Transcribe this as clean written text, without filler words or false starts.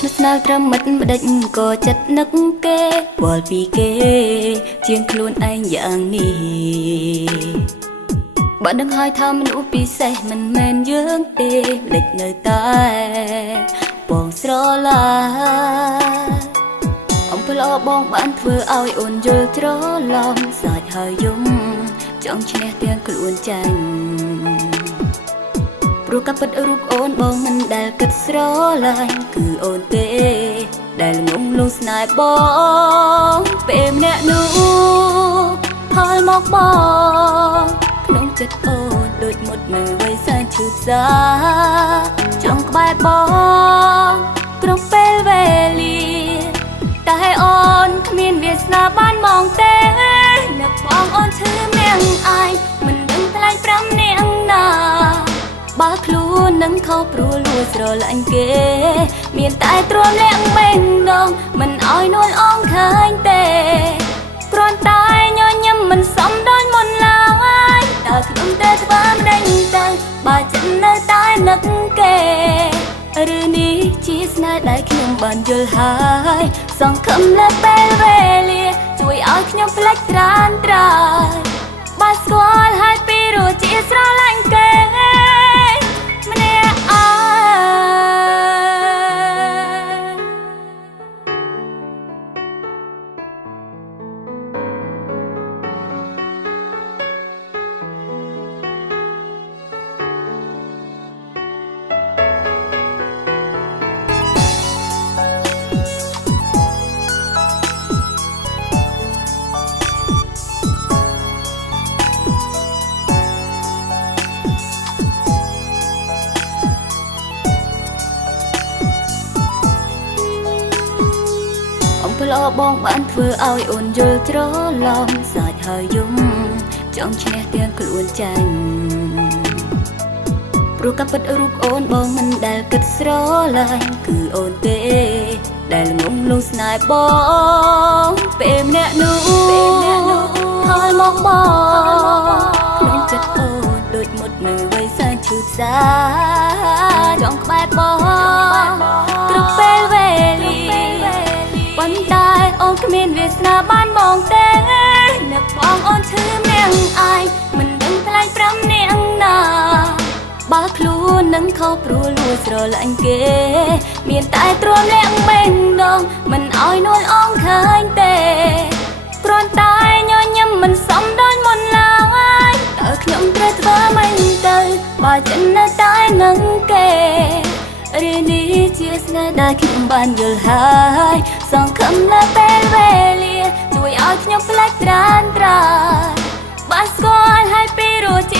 ស្និទ្ធស្នាលត្រឹមមិត្តបដិញក៏ចិត្តនឹកគេវល់ពីគេជាងខ្លួនឯងយ៉ាងនេះបើដឹងហើយថាមនុស្សពិសេសមិនមែនយើងទេលិចនៅតែបងស្រឡាញ់អំពើល្អបងបានធ្វើឲ្យអូនយល់ច្រឡំសាច់ហើយយំចង់ឈ្នះទាំងខ្លួនចាញ់ព្រោះកាពិតរូបអូនបងមិនដែលគិតស្រឡាញ់គឺអូនទេដែលងងលងស្នេហ៍បងពេលម្នាក់នោះផលមកបងក្នុងចិត្តអូនដូចមុតនៅវ័យសែនឈឺផ្សាចង់ក្បែរបងគ្រប់ពេលវេលាតែអូនគ្មានវាសនាបានមងទេនឹកបងអូនឈឺម្នាក់ឯងមិនដឹងថ្លៃ5នាក់ណាបើខ្លួននឹងខុសព្រោះលួចស្រឡាញ់គេមានតែទ្រាំលាក់បេះដូងមិនអោយនួលអងឃើញទេគ្រាន់តែញញឹមមិនសមដូចមុនឡើយតើខ្ញុំត្រូវធ្វើម្ដេចទៅបើចិត្តនៅតែនឹកគេឬនេះជាស្នេហ៍ដែលខ្ញុំបានយល់ហើយសង្ឃឹមលើពេលវេលាជួយឲ្យខ្ញុំផ្លេចត្រានត្រើយបើស្គាល់ហើយពីរសជាតិស្រឡាញ់គេម្នាក់ឯងល្អបងបានធ្វើឲ្យអូនយល់ច្រឡំសាច់ហើយយំចង់ឈ្នះទាំងខ្លួនចាញ់ព្រោះកាពិតរូបអូនបងមិនដែលគិតស្រឡាញ់គឺអូនទេដែលងងលងស្នេហ៍បងពេលម្នាក់នោះផលមកបងក្នុងចិត្តអូនដូចមុតនៅវ័យសែនឈឺផ្សាចង់ក្បែរបងគ្រប់ពេលវេលាប៉ុន្តែអូនគ្មានវាសនាបានមកទេនឹកបងអូនឈឺម្នាក់ឯងមិនដឹងថ្លៃ5នាក់ណាបើខ្លួននឹងខុសព្រោះលួចស្រឡាញ់គេមានតែទ្រាំលាក់បេះដូងមិនអោយនួលអងឃើញទេគ្រាន់តែញញឹមមិនសមដូចមុនឡើយតើខ្ញុំត្រូវធ្វើមិនទៅបើចិត្តនៅតែនឹងគេឬនេះជាស្នេហ៍ដែលខ្ញុំបានយល់ហើយសង្ឃឹមលើពេលវេលាជួយឲ្យខ្ញុំផ្លេចត្រានត្រើយបើស្គាល់ហើយពីរសជាតិ